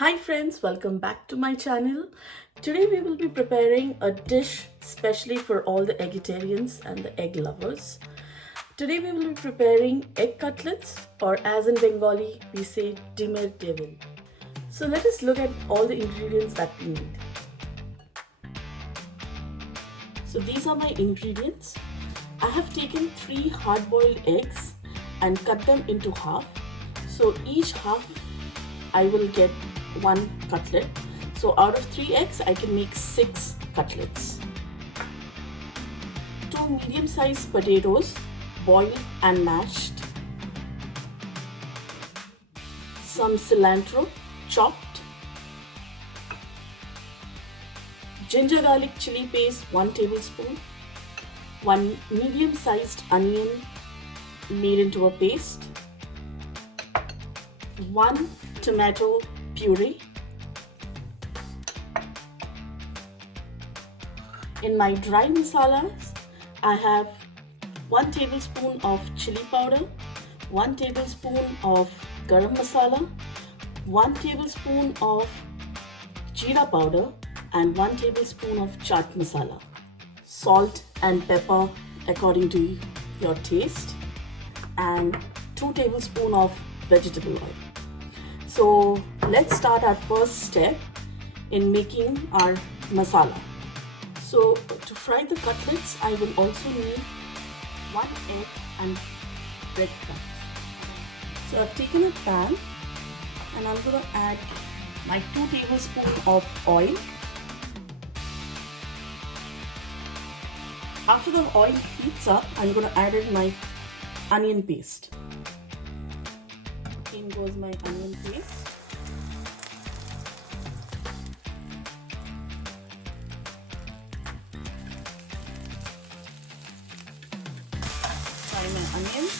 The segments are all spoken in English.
Hi friends, welcome back to my channel. Today we will be preparing a dish specially for all the vegetarians and the egg lovers. Today we will be preparing egg cutlets, or as in Bengali we say dimer devil. So let us look at all the ingredients that we need. So these are my ingredients. I have taken 3 hard-boiled eggs and cut them into half. So each half I will get 1 cutlet. So out of 3 eggs I can make 6 cutlets. 2 medium-sized potatoes, boiled and mashed. Some cilantro, chopped. Ginger garlic chili paste, 1 tablespoon. 1 medium-sized onion made into a paste. 1 tomato puree. In my dry masalas, I have 1 tablespoon of chili powder, 1 tablespoon of garam masala, 1 tablespoon of jeera powder, and 1 tablespoon of chaat masala. Salt and pepper according to your taste, and 2 tablespoons of vegetable oil. So let's start our first step in making our masala. So to fry the cutlets, I will also need 1 egg and breadcrumbs. So I've taken a pan and I'm going to add my 2 tablespoons of oil. After the oil heats up, I'm going to add in my onion paste. In goes my onion paste. Fry my onions.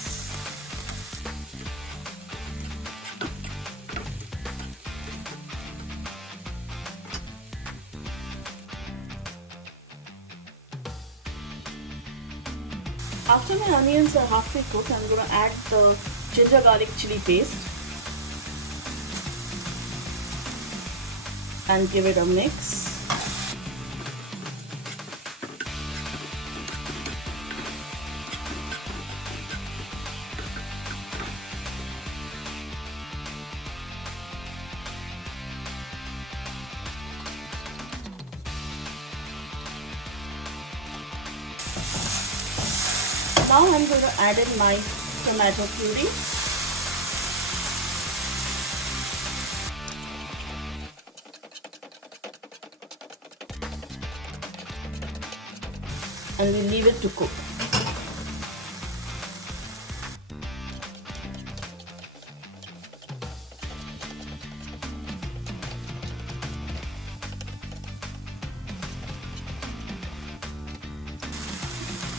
After my onions are halfway cooked, I'm going to add the ginger garlic chili paste and give it a mix. Now I'm going to add in my tomato puree. And we leave it to cook.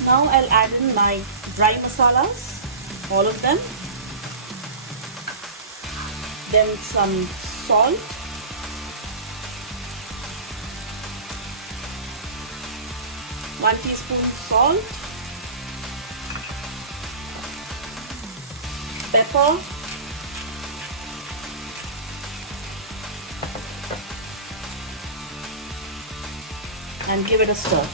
Now I'll add in my dry masalas, all of them. Then some salt. One teaspoon salt, pepper, and give it a stir.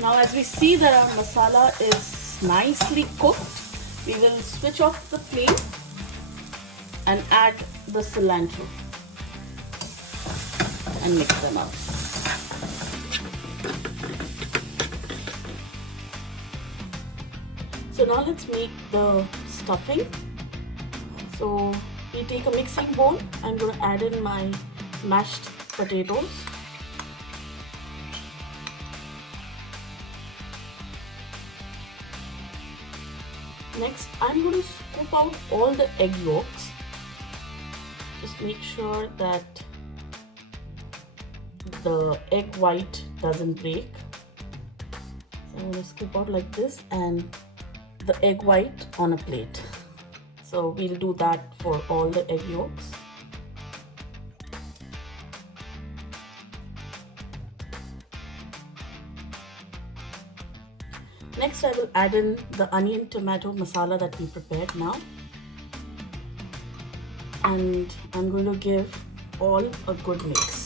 Now as we see that our masala is nicely cooked, we will switch off the flame and add the cilantro and mix them up. So now let's make the stuffing. So we take a mixing bowl. I'm going to add in my mashed potatoes. Next, I'm going to scoop out all the egg yolks. Just make sure that the egg white doesn't break. So I'm going to scoop out like this and the egg white on a plate. So So we'll do that for all the egg yolks. Next, I will add in the onion tomato masala that we prepared now. And I'm going to give all a good mix.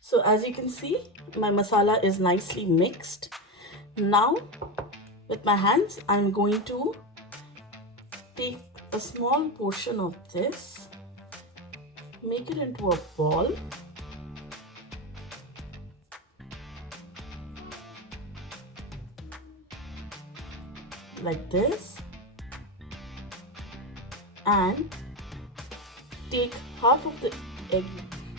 So as you can see, my masala is nicely mixed. Now, with my hands, I'm going to take a small portion of this, make it into a ball, like this, and take half of the egg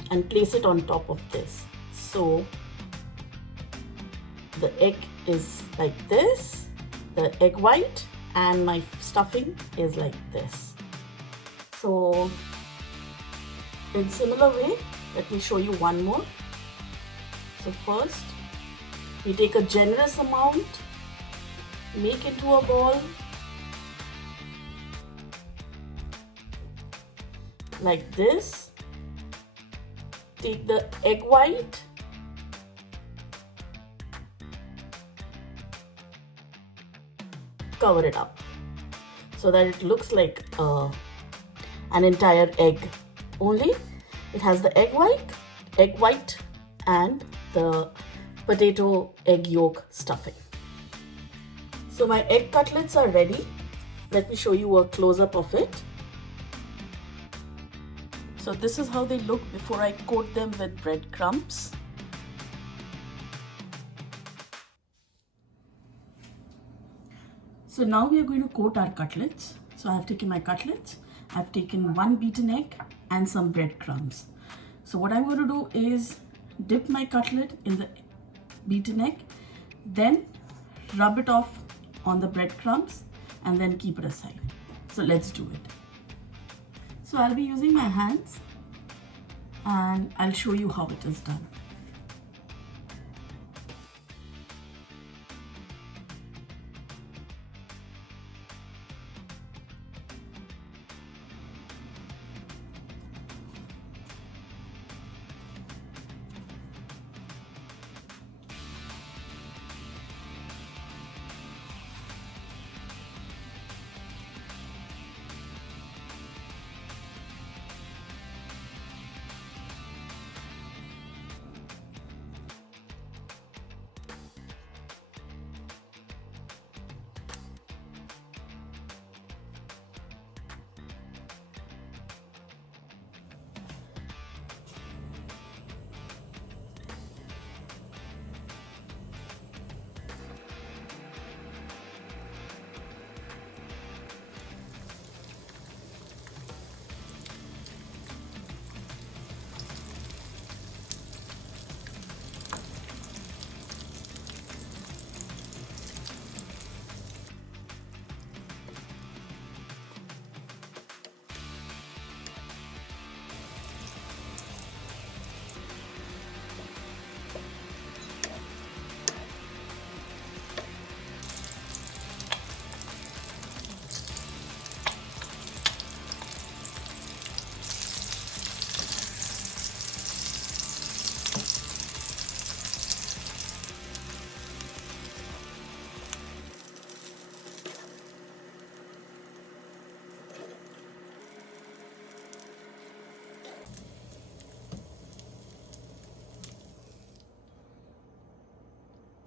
and place it on top of this. So the egg is like this, the egg white, and my stuffing is like this. So in similar way, let me show you one more. So first, we take a generous amount, make into a ball, like this. Take the egg white, cover it up so that it looks like an entire egg. Only it has the egg white and the potato egg yolk stuffing. So my egg cutlets are ready. Let me show you a close-up of it. So this is how they look before I coat them with breadcrumbs. So now we are going to coat our cutlets. So I have taken my cutlets, I've taken one beaten egg and some breadcrumbs. So what I'm going to do is dip my cutlet in the beaten egg, then rub it off on the breadcrumbs and then keep it aside. So let's do it. So I'll be using my hands and I'll show you how it is done.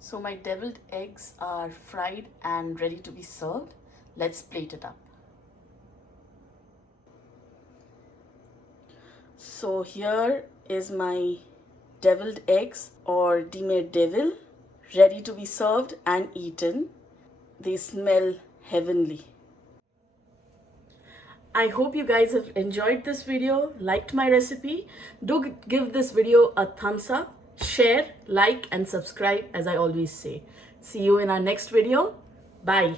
So my deviled eggs are fried and ready to be served. Let's plate it up. So here is my deviled eggs or demered devil, ready to be served and eaten. They smell heavenly. I hope you guys have enjoyed this video, liked my recipe. Do give this video a thumbs up, share, like and subscribe as I always say. See you in our next video. Bye.